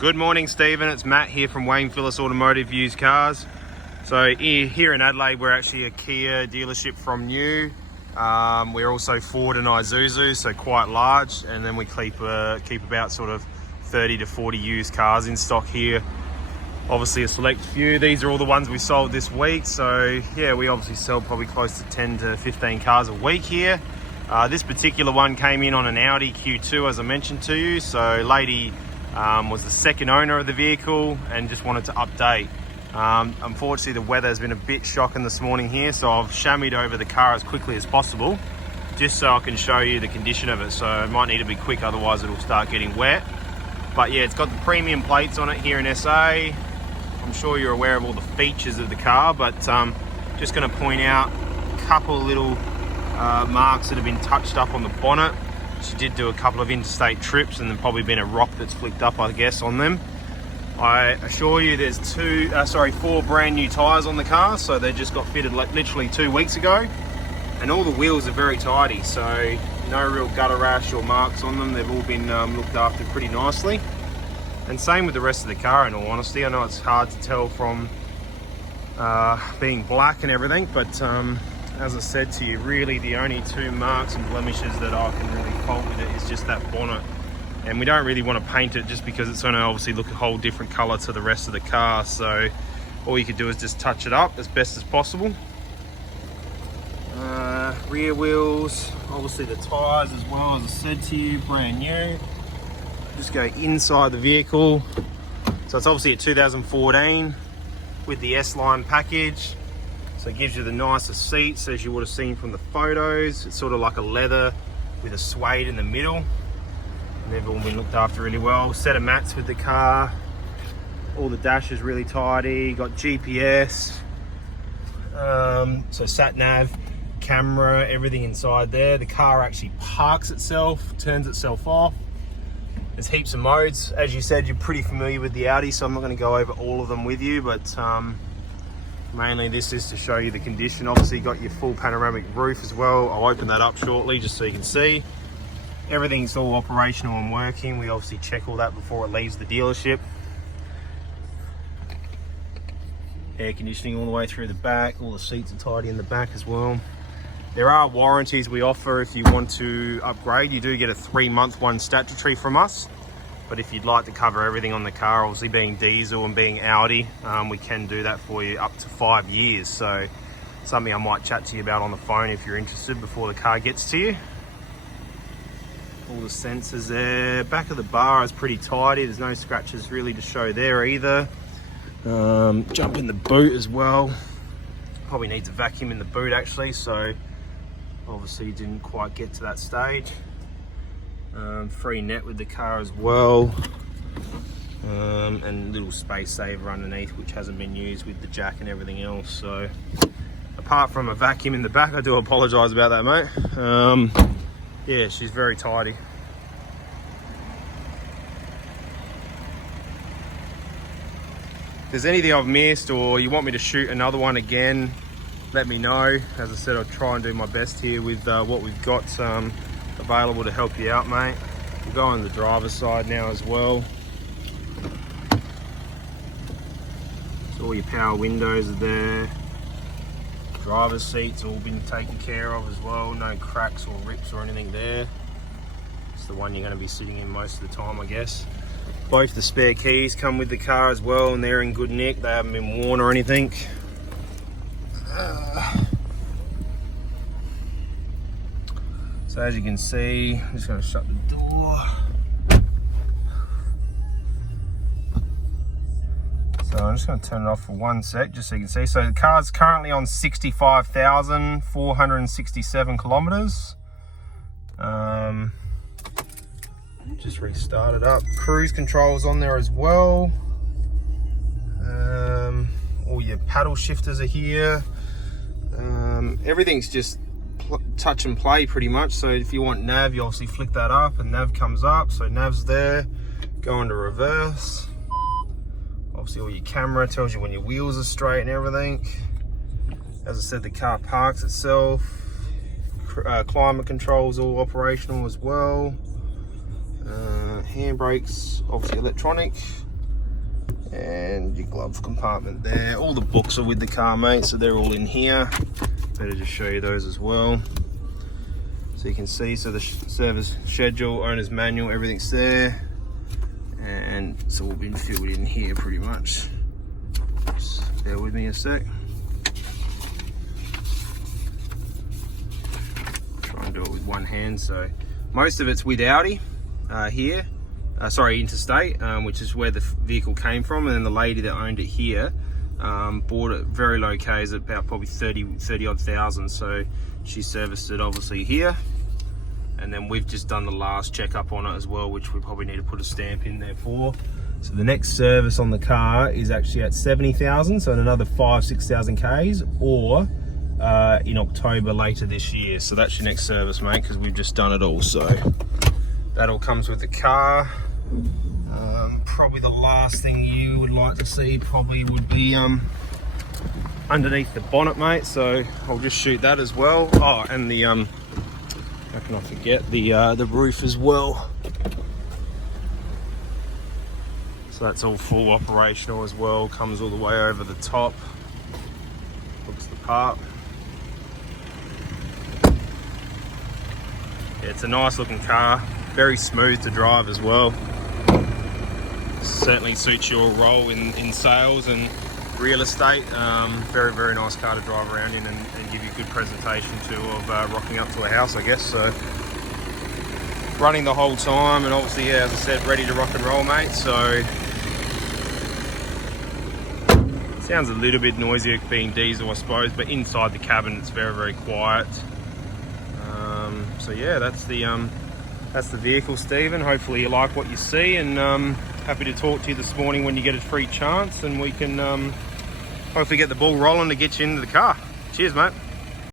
Good morning, Stephen. It's Matt here from Wayne Phillips Automotive Used Cars. So here in Adelaide, we're actually a Kia dealership from new. We're also Ford and Isuzu, so quite large. And then we keep about sort of 30 to 40 used cars in stock here. Obviously a select few. These are all the ones we sold this week. So yeah, we obviously sell probably close to 10 to 15 cars a week here. This particular one came in on an Audi Q2, as I mentioned to you. So lady was the second owner of the vehicle and just wanted to update. Unfortunately, the weather has been a bit shocking this morning here, so I've chamoised over the car as quickly as possible just so I can show you the condition of it. So it might need to be quick, otherwise it'll start getting wet. But yeah, it's got the premium plates on it here in SA. I'm sure you're aware of all the features of the car, but just going to point out a couple of little marks that have been touched up on the bonnet. She did do a couple of interstate trips and then probably been a rock that's flicked up, I guess, on them. I assure you there's four brand new tyres on the car, so they just got fitted literally 2 weeks ago. And all the wheels are very tidy, so no real gutter rash or marks on them. They've all been looked after pretty nicely. And same with the rest of the car, in all honesty. I know it's hard to tell from being black and everything, but as I said to you, really the only two marks and blemishes that I can really fault with it is just that bonnet. And we don't really want to paint it just because it's going to obviously look a whole different colour to the rest of the car. So all you could do is just touch it up as best as possible. Rear wheels, obviously the tyres as well, as I said to you, brand new. Just go inside the vehicle. So it's obviously a 2014 with the S-Line package. So it gives you the nicest seats, as you would have seen from the photos. It's sort of like a leather with a suede in the middle. And they've all been looked after really well. Set of mats with the car. All the dash is really tidy. Got GPS. So sat nav, camera, everything inside there. The car actually parks itself, turns itself off. There's heaps of modes. As you said, you're pretty familiar with the Audi, so I'm not going to go over all of them with you, but mainly this is to show you the condition. Obviously you got your full panoramic roof as well. I'll open that up shortly just so you can see. Everything's all operational and working. We obviously check all that before it leaves the dealership. Air conditioning all the way through the back. All the seats are tidy in the back as well. There are warranties we offer if you want to upgrade. You do get a 3-month one statutory from us. But if you'd like to cover everything on the car, obviously being diesel and being Audi, we can do that for you up to 5 years. So something I might chat to you about on the phone if you're interested before the car gets to you. All the sensors there. Back of the bar is pretty tidy. There's no scratches really to show there either. Jump in the boot as well. Probably needs a vacuum in the boot actually, so obviously didn't quite get to that stage. Free net with the car as well, and little space saver underneath which hasn't been used with the jack and everything else. So apart from a vacuum in the back, I do apologise about that, mate. Yeah, she's very tidy. If there's anything I've missed or you want me to shoot another one again, let me know. As I said, I'll try and do my best here with what we've got available to help you out, mate. We'll go on the driver's side now as well. So all your power windows are there. Driver's seats all been taken care of as well. No cracks or rips or anything there. It's the one you're going to be sitting in most of the time, I guess. Both the spare keys come with the car as well, and they're in good nick. They haven't been worn or anything. So as you can see, I'm just going to shut the door. So I'm just going to turn it off for 1 sec, just so you can see. So the car's currently on 65,467 kilometers. Just restart it up. Cruise controls on there as well. All your paddle shifters are here. Everything's just touch and play pretty much. So if you want nav, you obviously flick that up and nav comes up. So nav's there. Go into reverse. Obviously all your camera tells you when your wheels are straight and everything. As I said, the car parks itself. Climate controls all operational as well. Handbrakes obviously electronic. And your glove compartment there. All the books are with the car, mate, so they're all in here. Better just show you those as well. So you can see, so the service schedule, owner's manual, everything's there. And it's all been filled in here pretty much. Just bear with me a sec. Try and do it with one hand. So most of it's with Audi here. Sorry, interstate, which is where the vehicle came from, and then the lady that owned it here bought it very low Ks at about probably 30 odd thousand, so she serviced it obviously here, and then we've just done the last checkup on it as well, which we probably need to put a stamp in there for. So the next service on the car is actually at 70,000, so in another 6,000 Ks, or in October later this year. So that's your next service, mate, because we've just done it all. So that all comes with the car. Probably the last thing you would like to see probably would be underneath the bonnet, mate, so I'll just shoot that as well. Oh, and the how can I forget the roof as well. So that's all full operational as well, comes all the way over the top, looks the part. Yeah, it's a nice looking car, very smooth to drive as well. Certainly suits your role in sales and real estate. Very, very nice car to drive around in and give you a good presentation too of rocking up to a house, I guess. So running the whole time, and obviously, yeah, as I said, ready to rock and roll, mate. So sounds a little bit noisier being diesel, I suppose, but inside the cabin it's very, very quiet. So yeah, that's the vehicle, Stephen. Hopefully you like what you see, and happy to talk to you this morning when you get a free chance, and we can hopefully get the ball rolling to get you into the car. Cheers, mate.